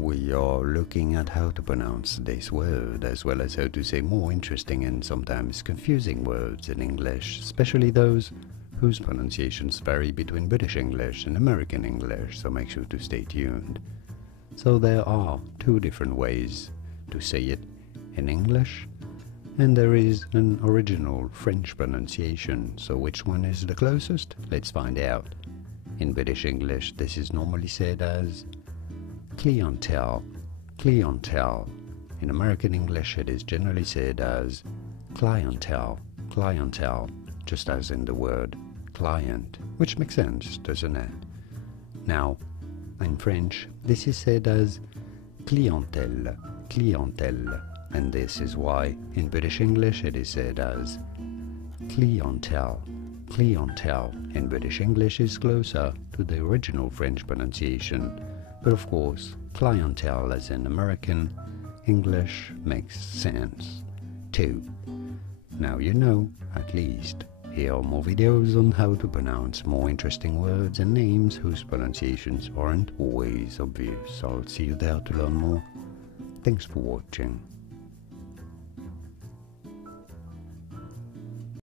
we are looking at how to pronounce this word, as well as how to say more interesting and sometimes confusing words in English, especially those whose pronunciations vary between British English and American English, so make sure to stay tuned. So there are two different ways to say it in English, and there is an original French pronunciation, so which one is the closest? Let's find out. In British English, this is normally said as clientele, clientele. In American English, it is generally said as clientele, clientele, just as in the word client, which makes sense, doesn't it? Now, in French, this is said as clientèle, clientèle, and this is why in British English it is said as clientele, clientele. In British English is closer to the original French pronunciation, but of course, clientele as in American English makes sense too. Now you know, at least. Here are more videos on how to pronounce more interesting words and names whose pronunciations aren't always obvious. I'll see you there to learn more. Thanks for watching.